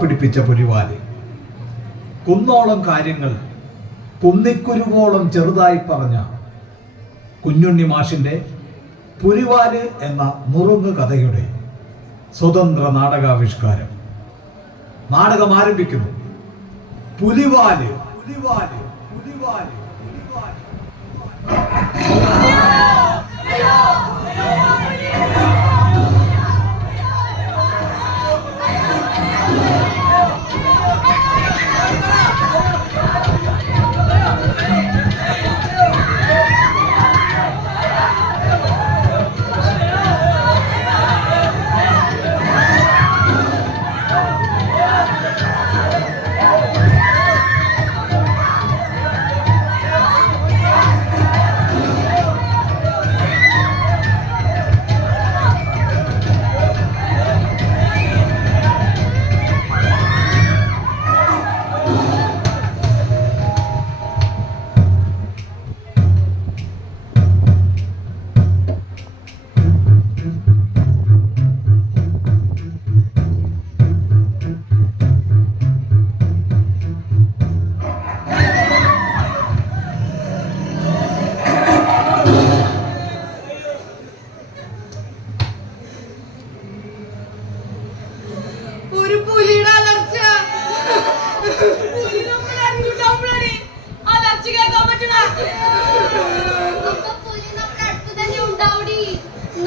പിടിപ്പിച്ച പുലിവാല്. കുന്നോളം കാര്യങ്ങൾ കുന്നിക്കുരുവോളം ചെറുതായി പറഞ്ഞ കുഞ്ഞുണ്ണി മാഷിന്റെ പുലിവാല് എന്ന നുറുങ്ങ് കഥയുടെ സ്വതന്ത്ര നാടകാവിഷ്കാരം. നാടകം ആരംഭിക്കുന്നു. പുലിവാല് പുലിവാല് പുലിവാല് പുലിവാല്.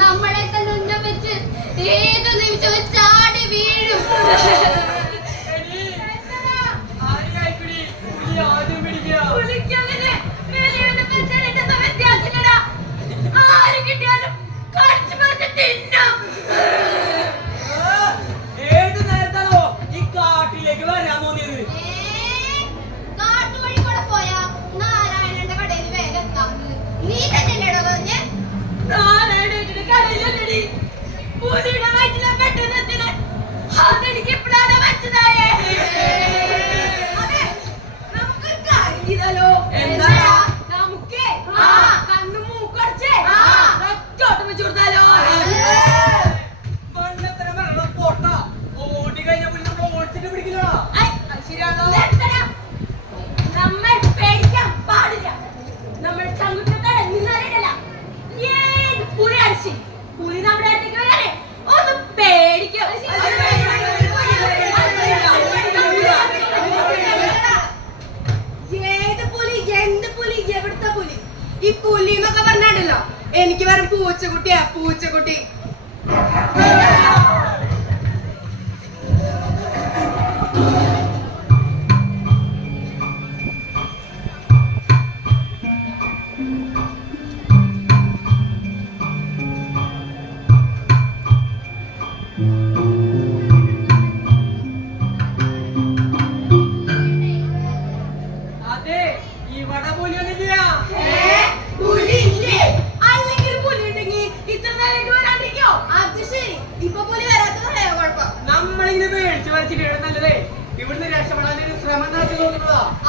നമ്മളെ തന്നെ ഉന്നം വെച്ച് ഏത് നിമിഷവും ചാടി വീഴും. ആര് കിട്ടിയാലും കടിച്ചു പറിച്ച് തിന്നും. ഏത് നേരത്താണോ ഈ കാട്ടിലേക്ക് വരാൻ തോന്നിയത്? കാട്ടുവഴി കൂടെ പോയാ നാരായണന്റെ കടയിൽ വേഗം എത്താന്ന് നീ തന്നെയല്ലേടോ പറഞ്ഞേ? നാരായണന്റെ കടയിലല്ലടി പുലിയുടെ വയറ്റിലെ പെട്ടെന്ന് എത്തിനെ. അതെനിക്ക് ഇപ്പോഴാണ് മനസ്സിലായേ. നമുക്കൊരു കാര്യം ചെയ്താലോ? എന്താ? നമുക്ക് കണ്ണു മൂക്കടച്ചേ ഒറ്റോട്ടം വെച്ച് കൊടുത്താലോ? ഓടി കഴിഞ്ഞ പുലി നമ്മൾ ഓടിച്ചിട്ട് പിടിക്കില്ല. ശരിയാണോ? നമ്മൾ പേടിക്കാൻ പാടില്ല. നമ്മൾ ചങ്കുറ്റത്തെ നിന്നറിയില്ല. ഏത് പുലി അടിച്ച് പുലി നമ്മുടെ അടുത്തേക്ക് വരാനേ ഒന്ന് പേടിക്കും. ഏത് പുലി, എന്ത് പുലി, എവിടുത്തെ പുലി? ഈ പുലി എന്നൊക്കെ പറഞ്ഞാണ്ടല്ലോ എനിക്ക് വെറും പൂച്ചക്കുട്ടിയാ, പൂച്ചക്കുട്ടി.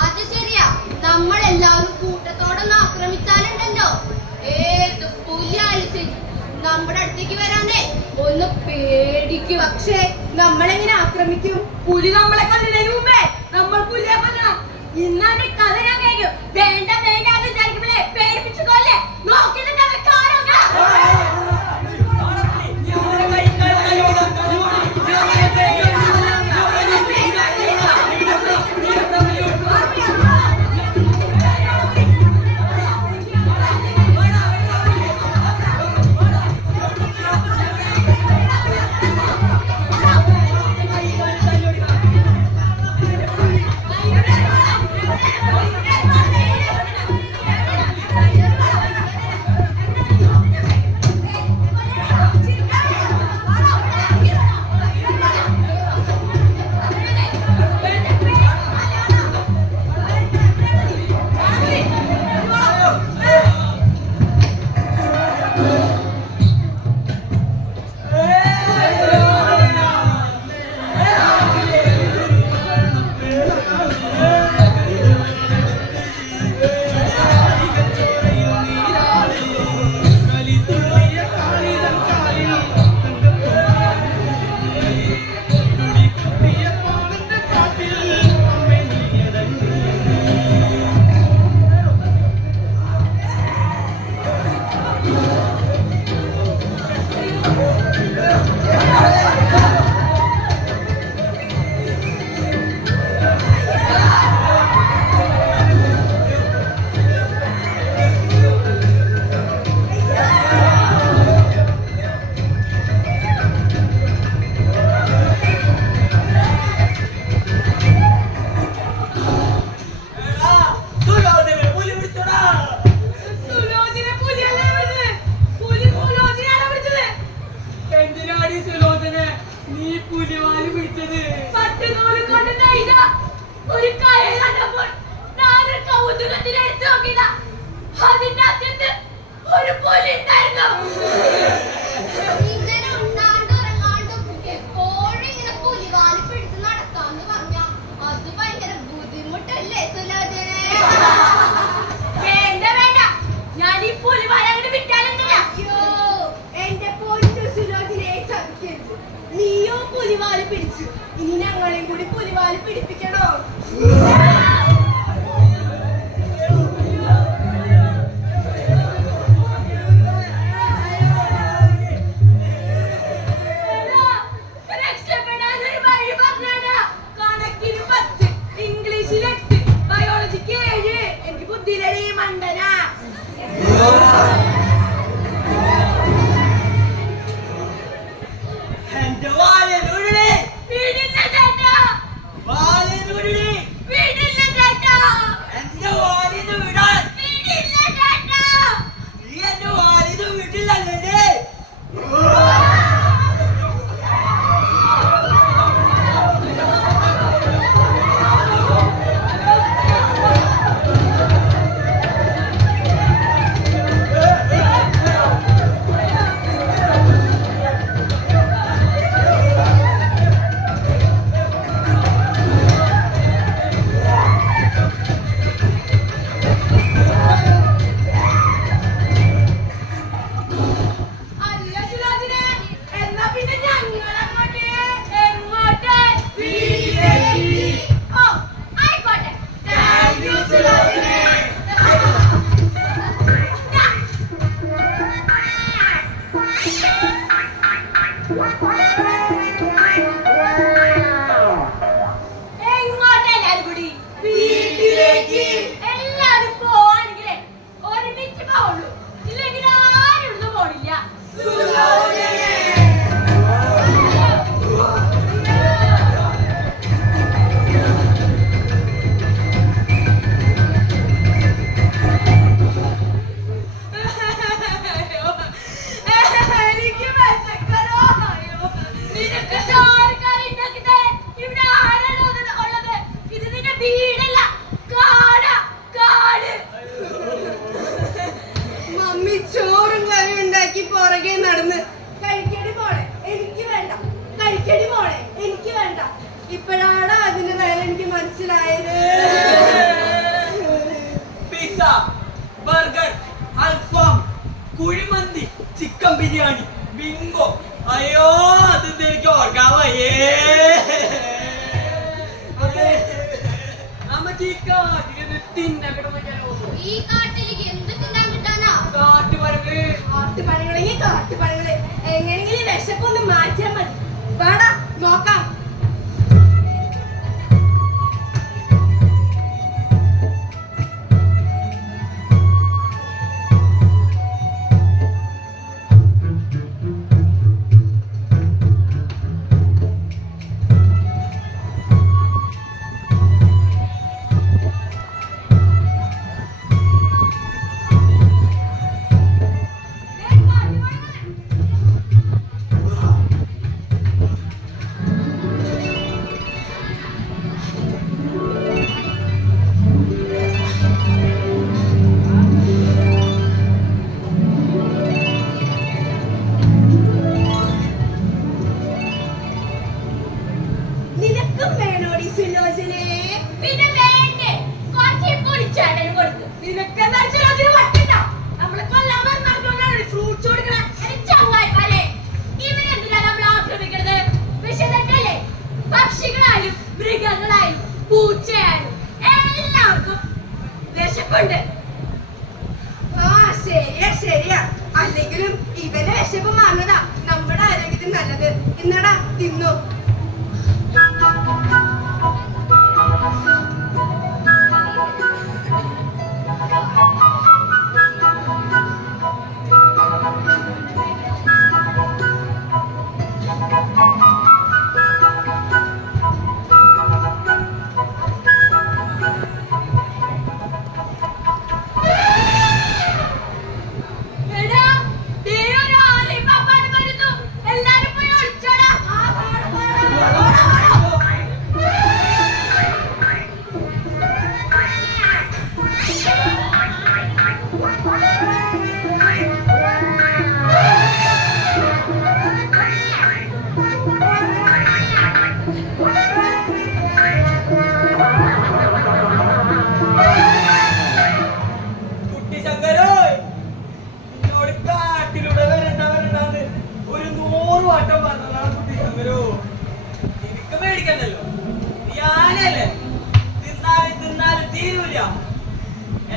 അത് ശരിയാ. നമ്മളെല്ലാവരും കൂട്ടത്തോടൊന്ന് ആക്രമിച്ചാലുണ്ടല്ലോ ഏത് പുലിയായാലും ശരി നമ്മുടെ അടുത്തേക്ക് വരാനേ ഒന്ന് പേടിക്കും. പക്ഷേ നമ്മളെങ്ങനെ ആക്രമിക്കും? പുലി നമ്മളെ കൊല്ലുന്നതിന് മുമ്പേ നമ്മൾ പുലിയെ കൊല്ലണം. ഇന്നാണ് കഥ ഞാൻ കേൾക്കും. വേണ്ട വേണ്ട എന്ന് വിചാരിക്കുമ്പോഴേ പേടിപ്പിച്ചു കൊല്ലേ. നോക്കി നിൽക്കാതെ കാര്യം ഒരു കയറ് കണ്ടപ്പോൾ ഞാനൊരു കൗതുകത്തിന് എടുത്തു നോക്കിയതാ. അതിന്റെ അകത്ത് ഒരു പുലി ഉണ്ടായിരുന്നു. ഇങ്ങനെ ഉണ്ണാണ്ടും ഉറങ്ങാണ്ടും എപ്പോഴും ഇങ്ങനെ പുലിവാല് പിടിച്ച് നടക്കാന്ന് പറഞ്ഞാ അത് ഭയങ്കര ബുദ്ധിമുട്ടല്ലേ സുലോചനെ? വേണ്ട വേണ്ട, ഞാൻ ഈ പുലിവാല അങ്ങോട്ട് വിട്ടാലെന്തിനാ? അയ്യോ എന്റെ പൊന്നു സുലോചനെ ചതിക്കരുത്. നീയോ പുലിവാല് പിടിച്ചു, ഇനി ഞങ്ങളെയും കൂടി പുലിവാല് പിടിപ്പിക്കണോ? രക്ഷപ്പെടാനൊരു വഴി പറഞ്ഞാ. കണക്കിന് 10, ഇംഗ്ലീഷിൽ 8, ബയോളജിക്ക് 7. എനിക്ക് ബുദ്ധിയിലേ മണ്ടനാ. എന്റെ വാലനൂടെ വീടില്ല ചേട്ടാ, വാലനൂടെ വീടില്ല ചേട്ടാ, എന്റെ വാലിന് വിടാൻ വീടില്ല ചേട്ടാ. നീ എന്റെ വാലിന് വീട്ടിലല്ലേ? അല്ല സുലോചനെ, എന്നാ പിന്നെ ഞങ്ങളങ്ങോട്ട്. എങ്ങോട്ട്? വീട്ടിലേക്ക്. ഓ ആയിക്കോട്ടെ. താങ്ക് യു സുലോചനെ. എങ്ങോട്ട് എല്ലാരും കൂടി? വീട്ടിലേക്ക്. എല്ലാരും പോവാണെങ്കിലേ ഒരുമിച്ച് പോവുള്ളൂ, ഇല്ലെങ്കിൽ ആരും ഇവിടുന്ന് പോണില്ല. എനിക്ക് വിശക്കലോ. നിനക്ക് ചോറ് കറി ഉണ്ടാക്കിയിട്ട് ഇവിടെ ആരാണ് ഉള്ളത്? ഇത് നിന്റെ വീടല്ല, കാടാ, കാട്. മമ്മി ചോറും കറിയും ഉണ്ടാക്കി പുറകെ നടന്ന് കഴിക്കടി മോളെ എനിക്ക് വേണ്ട, കഴിക്കടി മോളെ എനിക്ക് വേണ്ട. ഇപ്പോഴാണ് അതിന്റെ വില എനിക്ക് മനസ്സിലായത്. പിസ്സ, ബർഗർ, അൽഫാം, കുഴിമന്തി, ചിക്കൻ ബിരിയാണി, ബിങ്കോ. അയ്യോ അത് എനിക്ക് ഓർക്കാൻ വയ്യേ. നമുക്ക് ഈ കാട്ടിൽ തിന്നകട ഈ കാട്ടിലേക്ക് എന്ത് തിന്നാൻ കിട്ടാനാ? കാട്ടുപറങ്ങ് കാട്ടുപണികളെങ്കിൽ കാട്ടുപണികളെ എങ്ങനെയെങ്കിലും വിശപ്പൊന്ന് മാറ്റിയാൽ മതി. വേടാ നോക്കാം. നിനക്കും വേണോടി സുലോചനെ? പിന്നെ വേണ്ടേ, കുറച്ച് പൊളിച്ചാടനും കൊടുക്കും. നിനക്കെന്താ സുലോചന വട്ടിട്ടോ? നമ്മളെ കൊല്ലാൻ വന്നതുകൊണ്ടാണ് ഫ്രൂട്ട്സ് കൊടുക്കണ. ചങ്ങായിമാരെ, ഇവരെന്തിനാ നമ്മൾ ആക്രമിക്കണത്? വിഷം തന്നെയല്ലേ? പക്ഷികളായാലും മൃഗങ്ങളായാലും പൂച്ചയായാലും എല്ലാവർക്കും വിശപ്പുണ്ട്. ആ ശരിയാ ശരിയാ. അല്ലെങ്കിലും ഇവന്റെ വിശപ്പ് മാറുന്നതാ നമ്മുടെ ആരോഗ്യത്തിന് നല്ലത്. ഇന്നടാ തിന്നു. എടാ, ദേ ഒരു ആലയും പാപ്പാനും പേടിക്കണ്ടല്ലോ. ഞാനല്ലേ തിന്നാലും തീരൂല.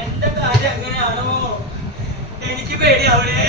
എന്റെ കാര്യം എങ്ങനെയാണോ എനിക്ക് പേടിയാവണേ.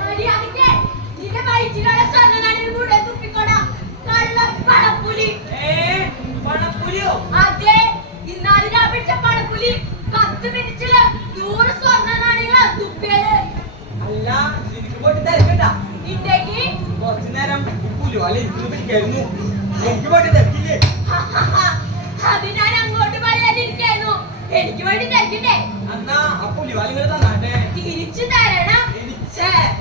മര്യാദയ്ക്ക് നിന്റെ വയറ്റിലുള്ള സ്വർണ്ണനാണയം കൂടെ തുപ്പിക്കോടാ. കള്ളപ്പണപ്പുലി. അതെ, ഇന്നാള് ഞാൻ പിടിച്ച പണപ്പുലി 10 മിനിറ്റില് 100 സ്വർണ്ണനാണയങ്ങളാ തുപ്പിയത്. അല്ല, എനിക്ക് പോയിട്ട് തിരക്കണ്ട. ഇണ്ടെങ്കി കുറച്ചു നേരം പുലിവാല എനിക്ക് പിടിക്കായിരുന്നു. എനിക്ക് പോയിട്ട് തിരക്കില്ലേ? അത് ഞാൻ അങ്ങോട്ട് പറയാതിരിക്കായിരുന്നു. എനിക്ക് വേണ്ടി തരണ്ടേ? എന്നാ ആ പുലിവാല ഇങ്ങനെ തന്നാട്ടെ. തിരിച്ചു തരണം.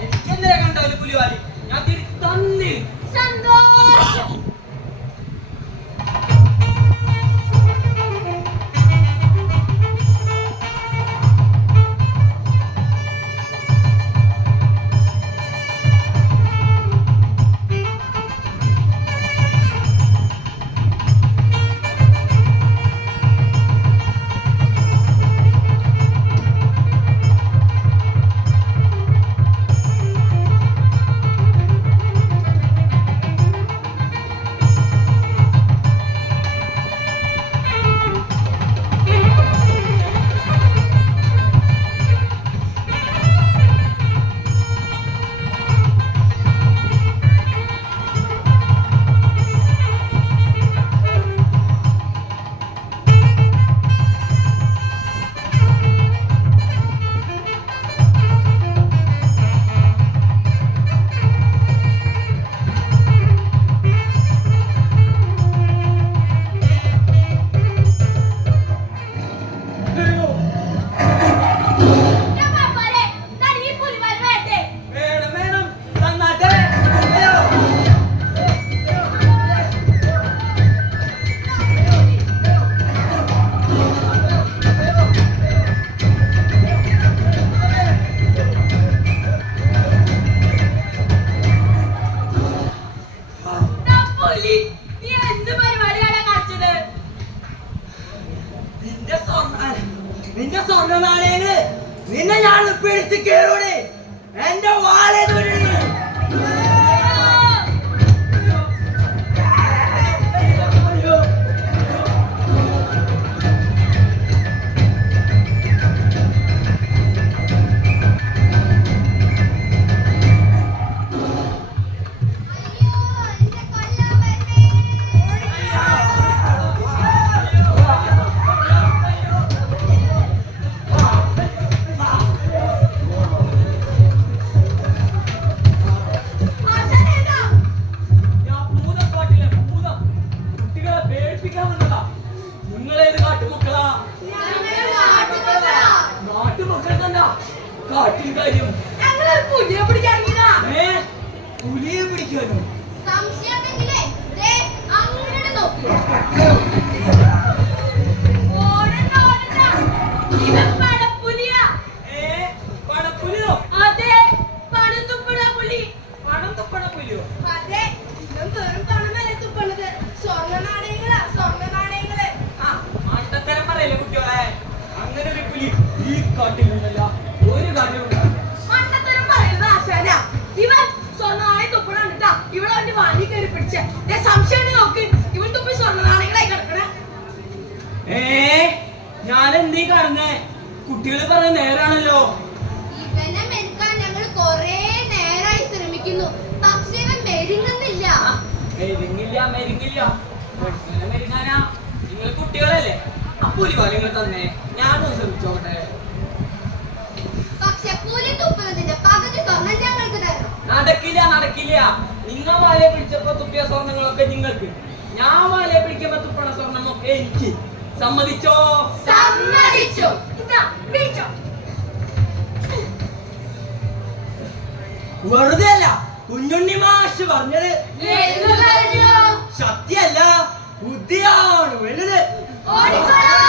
എനിക്ക് എന്തിനാ കണ്ടാലും പുലിവാലി ഞാൻ തിരിച്ചു തന്നി. സന്തോഷം. നിന്റെ സ്വർണ്ണ നാണയങ്ങള് നിന്നെ ഞാൻ പിടിച്ച് കീറൂടെ. എന്റെ വാലേ കാട്ടിൽ കാര്യം പുലിയെ പിടിക്കാറില്ല. പുലിയെ പിടിക്കാനോ? സംശയമുണ്ടെങ്കിലേ അങ്ങനെ നോക്കി. ഇവൻ പണപ്പുലിയാ. പണപ്പുലിയോ? അതെ, പണം തുപ്പണ പുലി. പണം തുപ്പണ പുലിയോ? അതെ, ഇവൻ വെറും പണമല്ലേ തുപ്പണത്. സ്വർണ്ണ നാണയങ്ങളാ, സ്വർണ്ണ നാണയങ്ങള്. മണ്ടത്തരം പറയല്ലേ കുട്ടികളെ. അങ്ങനെ ഒരു പുലി ഈ കാട്ടിലുണ്ടല്ല. ഒരു കാര്യമുണ്ട്. മണ്ടത്തരം പറയുന്നത് ആശാനാ. ഇവൻ സ്വർണ്ണ നാണയം തുപ്പണാണ്. ഇവിടെ അവന്റെ വാങ്ങി കയറി പിടിച്ച സംശയം നോക്ക്. ഇവൻ തുപ്പി സ്വർണ്ണ നാണയങ്ങളായി കിടക്കണേ. ഞാൻ എന്തീ കാണുന്നേ? കുട്ടികൾ പറഞ്ഞ നേരാണല്ലോ. ഇവനെ മെരുക്കാൻ ഞങ്ങൾ കൊറേ നേരായി ശ്രമിക്കുന്നു. പക്ഷെ ഇവൻ മെരുങ്ങുന്നില്ല. മെരുങ്ങില്ല. മെരുങ്ങാനാ? നിങ്ങൾ കുട്ടികളല്ലേ? പുലിവാല നിങ്ങൾ തന്നെ. ഞാനൊന്ന് ശ്രമിച്ചോട്ടെ. പക്ഷെ പുലി തുപ്പുന്നതിന്റെ പകുതി സ്വർണം ഞങ്ങൾക്ക് തരണം. നടക്കില്ല. നിങ്ങൾ വാലെ പിടിച്ചപ്പോ തുപ്പിയ സ്വർണങ്ങളൊക്കെ നിങ്ങൾക്ക്, ഞാൻ വാലെ പിടിക്കുമ്പോ തുപ്പണ സ്വർണമൊക്കെ എനിക്ക്. സമ്മതിച്ചോ? സമ്മതിച്ചു. വെറുതെ അല്ല കുഞ്ഞുണ്ണി മാഷ് പറഞ്ഞത്. എന്തു പറഞ്ഞു? സത്യല്ല. ബുദ്ധിയാണ് വലുത്. ഓടിക്കോളാം